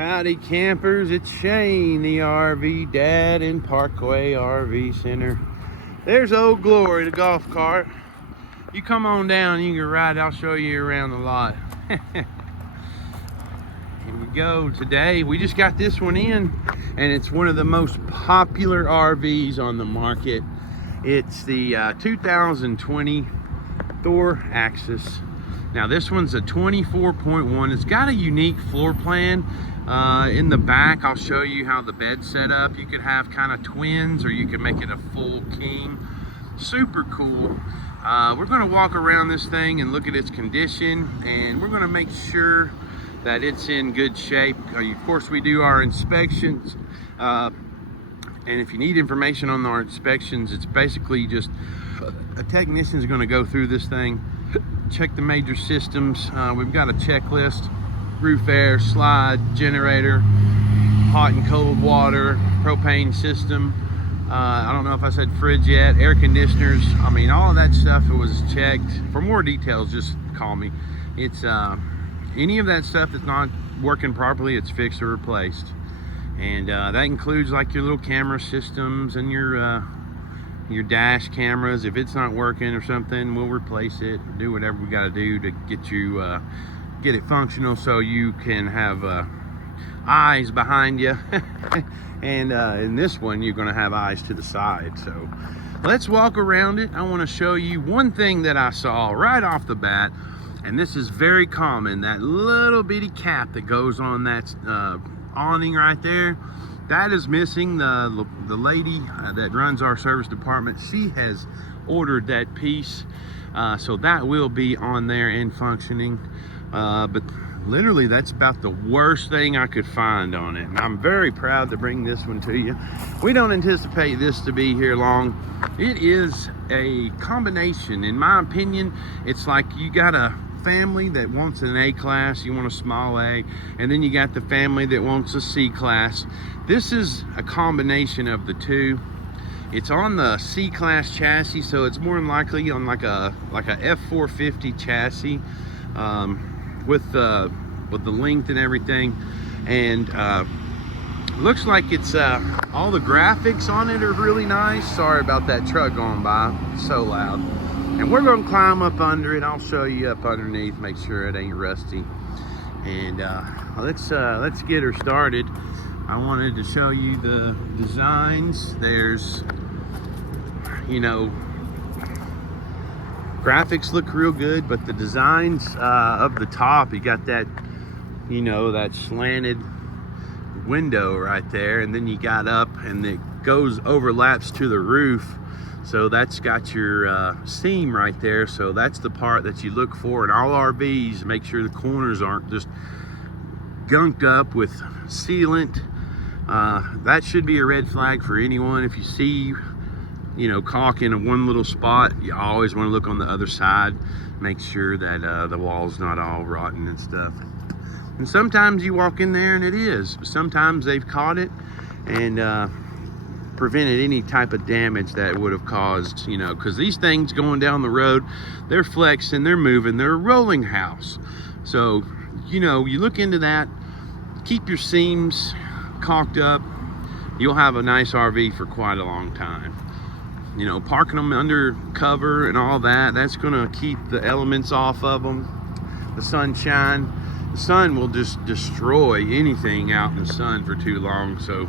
Howdy campers, it's Shane, the RV Dad in Parkway RV Center. There's Old Glory, the golf cart. You come on down, you can ride, I'll show you around the lot. Here we go. Today, we just got this one in, and it's one of the most popular RVs on the market. It's the 2020 Thor Axis. Now this one's a 24.1. It's got a unique floor plan. In the back, I'll show you how the bed's set up. You could have kind of twins, or you can make it a full king. Super cool. We're going to walk around this thing and look at its condition, and we're going to make sure that it's in good shape. Of course, we do our inspections, and if you need information on our inspections, it's basically just a technician's going to go through this thing, check the major systems. We've got a checklist: roof air, slide, generator, hot and cold water, propane system. I don't know if I said fridge yet, air conditioners. I mean, all of that stuff was checked. For more details, just call me. It's any of that stuff that's not working properly, it's fixed or replaced. And that includes like your little camera systems and your dash cameras. If it's not working or something, we'll replace it, do whatever we got to do to get you get it functional, so you can have eyes behind you. And in this one, you're going to have eyes to the side. So let's walk around it. I want to show you one thing that I saw right off the bat, and this is very common. That little bitty cap that goes on that awning right there, that is missing. The lady that runs our service department, she has ordered that piece, so that will be on there and functioning. But literally, that's about the worst thing I could find on it, and I'm very proud to bring this one to you. We don't anticipate this to be here long. It is a combination, in my opinion. It's like you got a family that wants an A class, you want a small A, and then you got the family that wants a C class. This is a combination of the two. It's on the C class chassis, so it's more than likely on like a F450 chassis, with the length and everything. And looks like it's all the graphics on it are really nice. Sorry about that truck going by, it's so loud. And we're going to climb up under it. I'll show you up underneath, make sure it ain't rusty. And let's get her started. I wanted to show you the designs. There's, you know, graphics look real good, but the designs of the top, you got that, you know, that slanted window right there, and then you got up and it overlaps to the roof, so that's got your seam right there. So that's the part that you look for in all RVs. Make sure the corners aren't just gunked up with sealant. That should be a red flag for anyone. If you see, you know, caulk in one little spot, you always want to look on the other side, make sure that the wall's not all rotten and stuff. And sometimes you walk in there and it is. Sometimes they've caught it and prevented any type of damage that would have caused, you know, because these things going down the road, they're flexing, they're moving, they're a rolling house. So, you know, you look into that, keep your seams caulked up, you'll have a nice RV for quite a long time. You know, parking them under cover and all that, that's going to keep the elements off of them. The sunshine, the sun will just destroy anything out in the sun for too long. So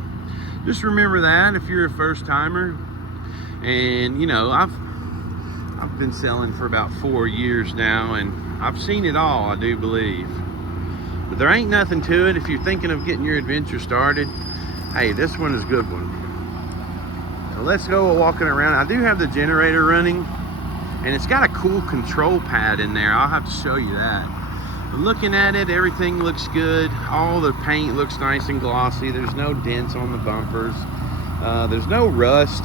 just remember that if you're a first timer. And you know, I've been selling for about 4 years now, and I've seen it all, I do believe. But there ain't nothing to it. If you're thinking of getting your adventure started, hey, this one is a good one. So let's go walking around. I do have the generator running, and it's got a cool control pad in there. I'll have to show you that. But looking at it, everything looks good. All the paint looks nice and glossy. There's no dents on the bumpers. There's no rust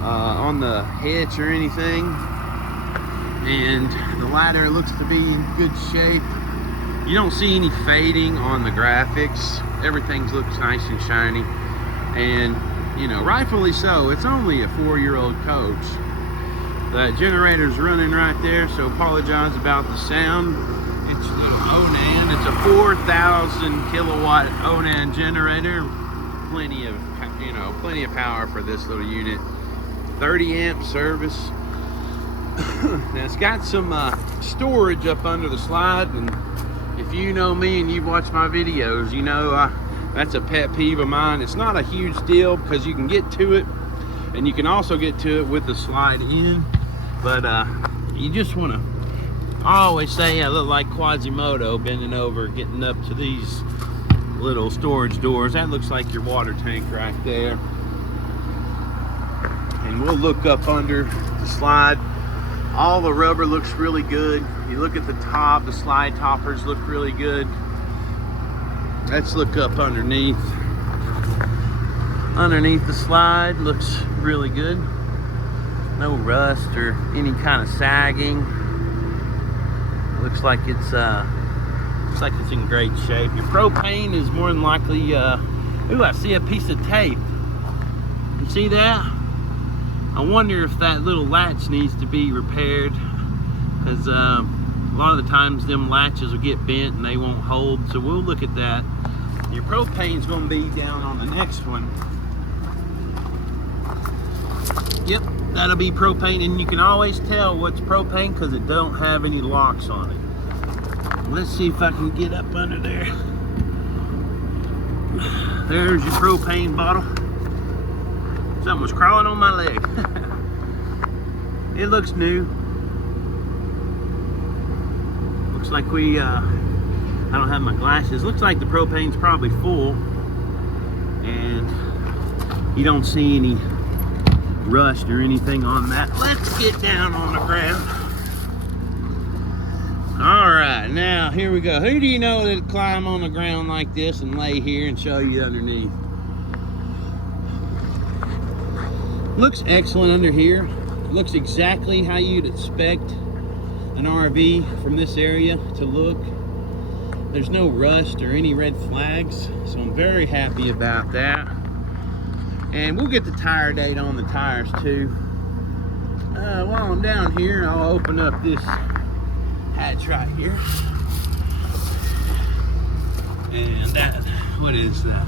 on the hitch or anything. And the ladder looks to be in good shape. You don't see any fading on the graphics. Everything looks nice and shiny. And, you know, rightfully so. It's only a 4-year-old coach. The generator's running right there, so apologize about the sound. It's a little Onan. It's a 4,000 kilowatt Onan generator. Plenty of, you know, plenty of power for this little unit. 30 amp service. Now it's got some storage up under the slide, and if you know me and you've watched my videos, you know that's a pet peeve of mine. It's not a huge deal because you can get to it, and you can also get to it with the slide in, but you just want to, I always say I look like Quasimodo bending over getting up to these little storage doors. That looks like your water tank right there. And we'll look up under the slide. All the rubber looks really good. You look at the top, the slide toppers look really good. Let's look up underneath. Underneath the slide looks really good. No rust or any kind of sagging. Looks like it's in great shape. Your propane is more than likely, ooh, I see a piece of tape. You see that? I wonder if that little latch needs to be repaired, because a lot of the times them latches will get bent and they won't hold, so we'll look at that. Your propane's going to be down on the next one. Yep, that'll be propane, and you can always tell what's propane because it don't have any locks on it. Let's see if I can get up under there. There's your propane bottle. Something was crawling on my leg. It looks new. Looks like I don't have my glasses. Looks like the propane's probably full, and you don't see any rust or anything on that. Let's get down on the ground. All right, now here we go. Who do you know that'd climb on the ground like this and lay here and show you underneath? Looks excellent under here. It looks exactly how you'd expect an RV from this area to look. There's no rust or any red flags, so I'm very happy about that. And we'll get the tire date on the tires too. While I'm down here, I'll open up this hatch right here. And that, what is that?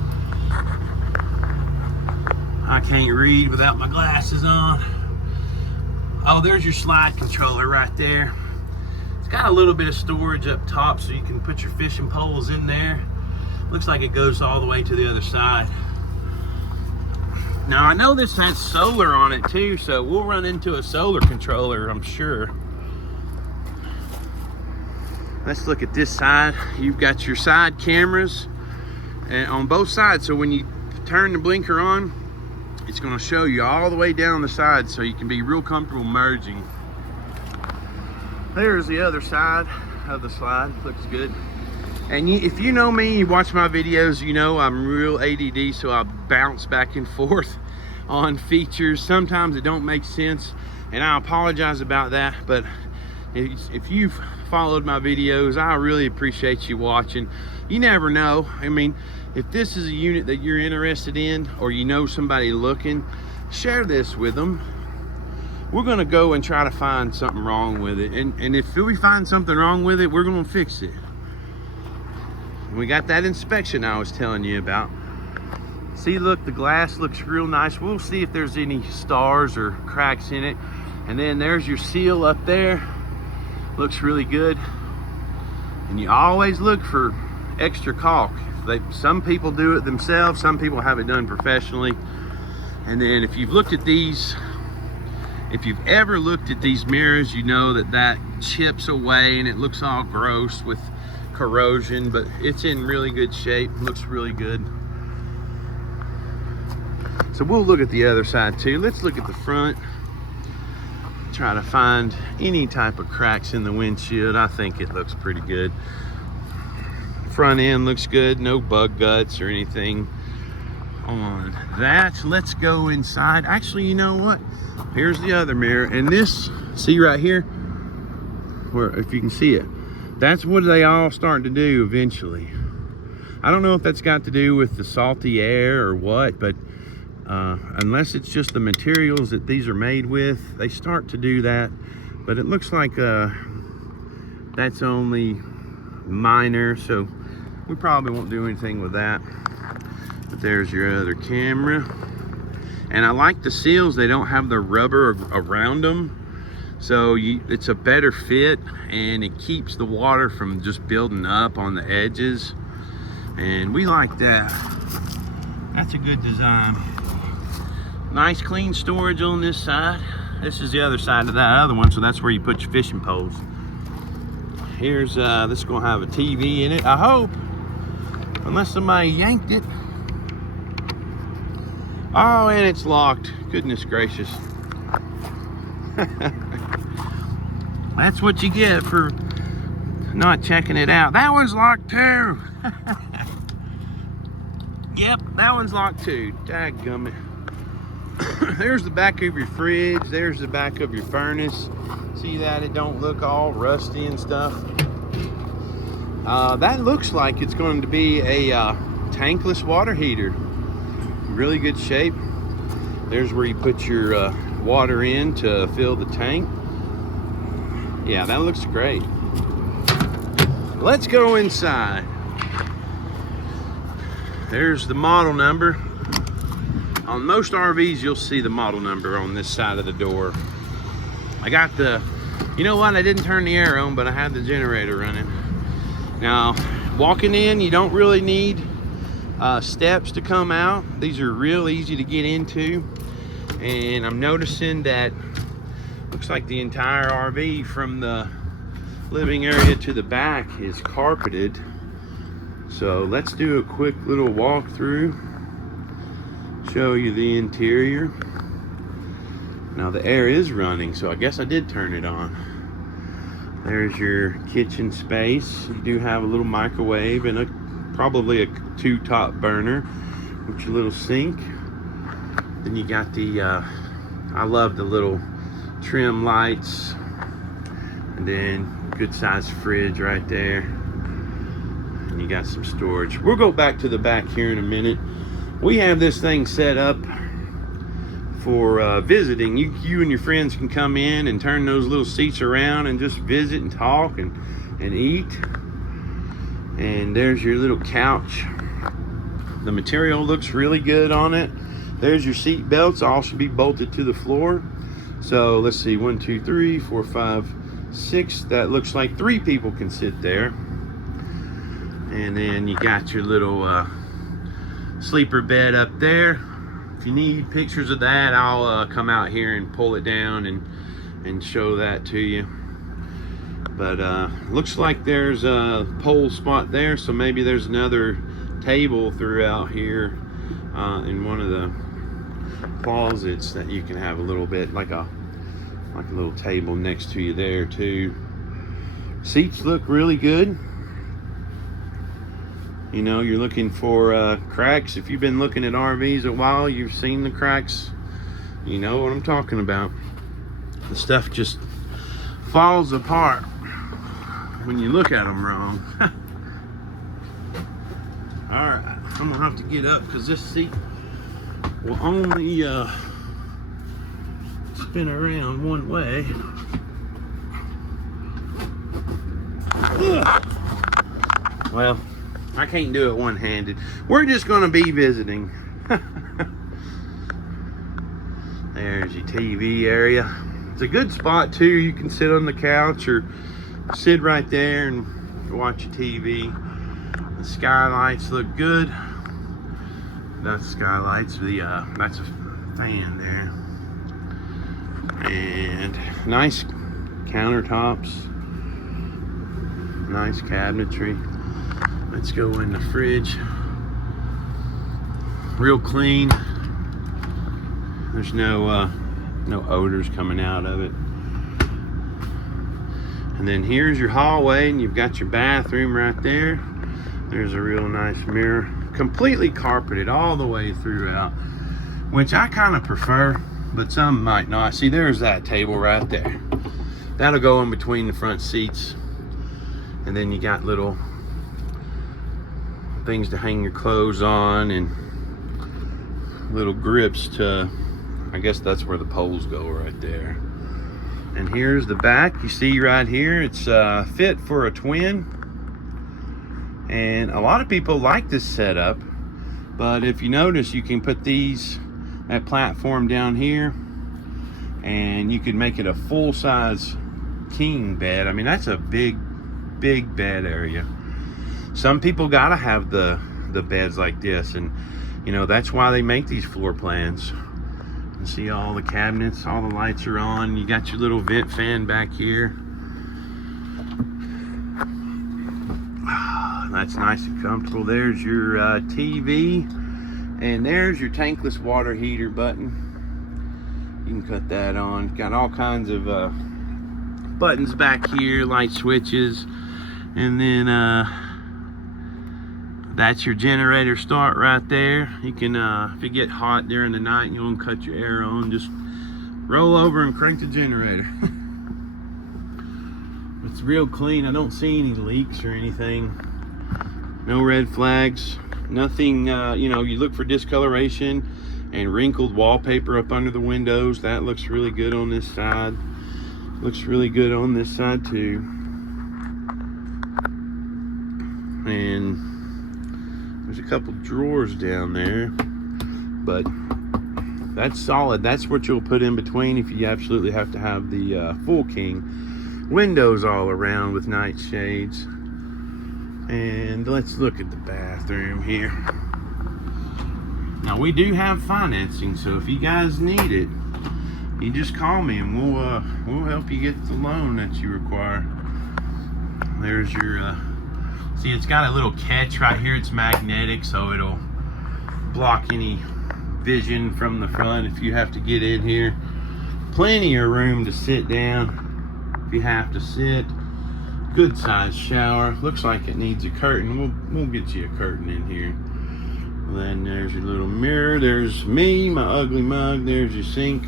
I can't read without my glasses on. Oh, there's your slide controller right there. It's got a little bit of storage up top so you can put your fishing poles in there. Looks like it goes all the way to the other side. Now I know this has solar on it too, so we'll run into a solar controller, I'm sure. Let's look at this side. You've got your side cameras and on both sides, so when you turn the blinker on, it's going to show you all the way down the side so you can be real comfortable merging. There's the other side of the slide. Looks good. And if you know me, you watch my videos, you know I'm real ADD, so I bounce back and forth on features. Sometimes it don't make sense, and I apologize about that, but if you've followed my videos, I really appreciate you watching. You never know. I mean, if this is a unit that you're interested in, or you know somebody looking, share this with them. We're gonna go and try to find something wrong with it, and if we find something wrong with it, we're gonna fix it. We got that inspection I was telling you about. See, look, the glass looks real nice. We'll see if there's any stars or cracks in it. And then there's your seal up there. Looks really good. And you always look for extra caulk. Some people do it themselves, some people have it done professionally. And then if you've looked at these, if you've ever looked at these mirrors, you know that chips away and it looks all gross with corrosion, but it's in really good shape. Looks really good. So we'll look at the other side too. Let's look at the front. Try to find any type of cracks in the windshield. I think it looks pretty good. Front end looks good. No bug guts or anything on that. Let's go inside. Actually, you know what? Here's the other mirror. And this, see right here, where if you can see it, that's what they all start to do eventually. I don't know if that's got to do with the salty air or what, but unless it's just the materials that these are made with, they start to do that. But it looks like that's only minor, so We probably won't do anything with that. But there's your other camera. And I like the seals, they don't have the rubber around them. So it's a better fit, and it keeps the water from just building up on the edges. And we like that. That's a good design. Nice clean storage on this side. This is the other side of that other one, so that's where you put your fishing poles. Here's, this is gonna have a TV in it, I hope. Unless somebody yanked it. Oh, and it's locked. Goodness gracious. That's what you get for not checking it out. That one's locked too. Yep, that one's locked too. Dadgummit. There's the back of your fridge. There's the back of your furnace. See that? It don't look all rusty and stuff. That looks like it's going to be a tankless water heater. Really good shape. There's where you put your water in to fill the tank. Yeah, that looks great. Let's go inside. There's the model number. On most RVs, you'll see the model number on this side of the door. I got the, you know what, I didn't turn the air on, but I had the generator running. Now, walking in, you don't really need steps to come out. These are real easy to get into. And I'm noticing that looks like the entire RV from the living area to the back is carpeted. So let's do a quick little walkthrough. Show you the interior. Now the air is running, so I guess I did turn it on. There's your kitchen space. You do have a little microwave and probably a 2-top burner with your little sink. Then you got the, I love the little trim lights. And then good sized fridge right there. And you got some storage. We'll go back to the back here in a minute. We have this thing set up for visiting. You and your friends can come in and turn those little seats around and just visit and talk and eat. And there's your little couch. The material looks really good on it. There's your seat belts, all should be bolted to the floor. So let's see, 1, 2, 3, 4, 5, 6. That looks like 3 people can sit there. And then you got your little sleeper bed up there. If you need pictures of that, I'll come out here and pull it down and show that to you. But looks like there's a pole spot there, so maybe there's another table throughout here in one of the closets that you can have a little bit like a little table next to you there too. Seats look really good. You know, you're looking for cracks. If you've been looking at RVs a while, you've seen the cracks. You know what I'm talking about. The stuff just falls apart when you look at them wrong. All right, I'm gonna have to get up because this seat will only spin around one way. Ugh. Well, I can't do it one-handed. We're just gonna be visiting. There's your TV area. It's a good spot too. You can sit on the couch or sit right there and watch your TV. The skylights look good. That's skylights. That's a fan there. And nice countertops. Nice cabinetry. Let's go in the fridge. Real clean. There's no odors coming out of it. And then here's your hallway, and you've got your bathroom right there. There's a real nice mirror. Completely carpeted all the way throughout, which I kind of prefer, but some might not. See, there's that table right there. That'll go in between the front seats. And then you got little things to hang your clothes on and little grips to, I guess that's where the poles go right there. And here's the back. You see right here, it's fit for a twin. And a lot of people like this setup, but if you notice, you can put that platform down here, and you could make it a full-size king bed. I mean, that's a big bed area. Some people gotta have the beds like this, and you know, that's why they make these floor plans. You see all the cabinets, all the lights are on. You got your little vent fan back here. That's nice and comfortable. There's your TV, and there's your tankless water heater button. You can cut that on. Got all kinds of buttons back here, light switches, and then that's your generator start right there. You can, if you get hot during the night and you want to cut your air on, just roll over and crank the generator. It's real clean. I don't see any leaks or anything. No red flags, nothing. You know, you look for discoloration and wrinkled wallpaper up under the windows. That looks really good on this side. Looks really good on this side too. And there's a couple drawers down there, but that's solid. That's what you'll put in between if you absolutely have to have the full king. Windows all around with night shades. And let's look at the bathroom here. Now, we do have financing, so if you guys need it, you just call me and we'll help you get the loan that you require. There's your see, it's got a little catch right here. It's magnetic, so it'll block any vision from the front if you have to get in here. Plenty of room to sit down if you have to sit. Good sized shower. Looks like it needs a curtain. We'll get you a curtain in here. Then there's your little mirror. There's me, my ugly mug. There's your sink.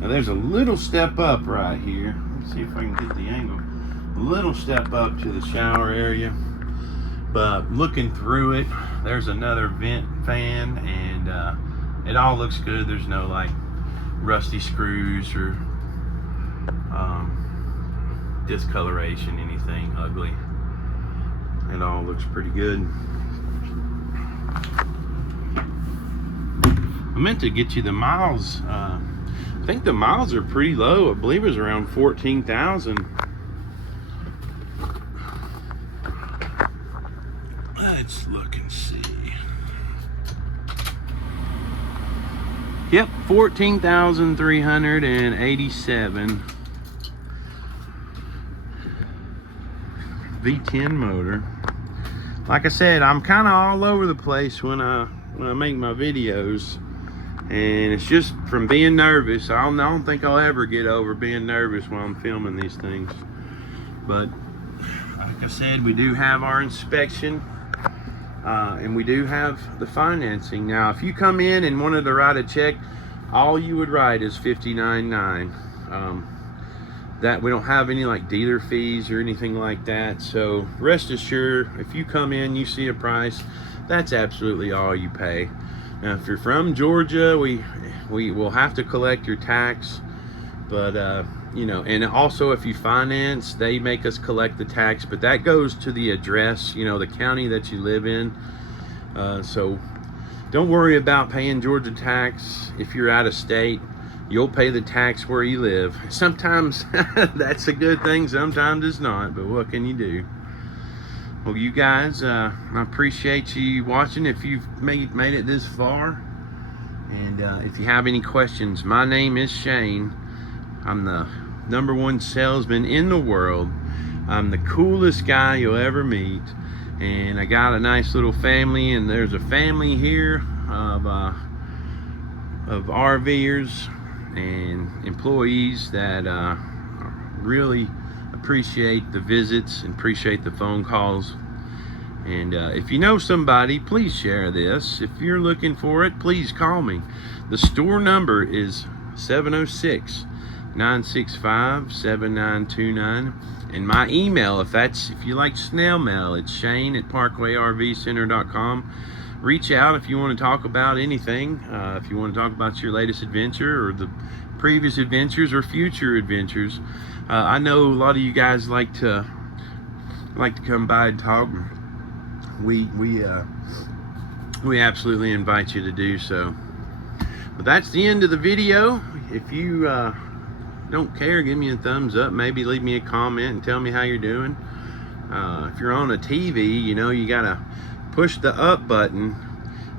Now there's a little step up right here. Let's see if I can get the angle. A little step up to the shower area. But looking through it, there's another vent fan, and it all looks good. There's no like rusty screws or discoloration, anything ugly. It all looks pretty good. I meant to get you the miles. I think the miles are pretty low. I believe it was around 14,000. Let's look and see. Yep, 14,387. V10 motor. Like I said, I'm kind of all over the place when I make my videos, and it's just from being nervous. I don't think I'll ever get over being nervous while I'm filming these things. But like I said, we do have our inspection, and we do have the financing. Now, if you come in and wanted to write a check, all you would write is $59.9. That we don't have any like dealer fees or anything like that, so rest assured, if you come in, you see a price, that's absolutely all you pay. Now, if you're from Georgia, we will have to collect your tax, but you know, and also if you finance, they make us collect the tax, but that goes to the address, you know, the county that you live in. So don't worry about paying Georgia tax. If you're out of state, you'll pay the tax where you live. Sometimes that's a good thing, sometimes it's not, but what can you do? Well, you guys, I appreciate you watching if you've made it this far. And if you have any questions, my name is Shane. I'm the #1 salesman in the world. I'm the coolest guy you'll ever meet. And I got a nice little family, and there's a family here of RVers and employees that really appreciate the visits and appreciate the phone calls. And if you know somebody, please share this. If you're looking for it, please call me. The store number is 706-965-7929. And my email, if you like snail mail, it's shane@parkway-rv-center.com. Reach out if you want to talk about anything. If you want to talk about your latest adventure or the previous adventures or future adventures. I know a lot of you guys like to come by and talk. we absolutely invite you to do so. But that's the end of the video. If you don't care, give me a thumbs up, maybe leave me a comment and tell me how you're doing. If you're on a TV, you know, you gotta push the up button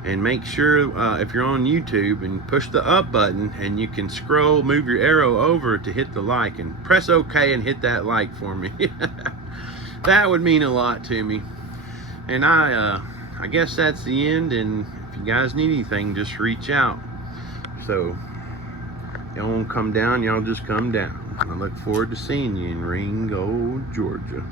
and make sure, if you're on YouTube, and push the up button, and you can scroll, move your arrow over to hit the like, and press OK and hit that like for me. That would mean a lot to me. And I guess that's the end, and if you guys need anything, just reach out. So y'all won't come down, y'all just come down. I look forward to seeing you in Ringo, Georgia.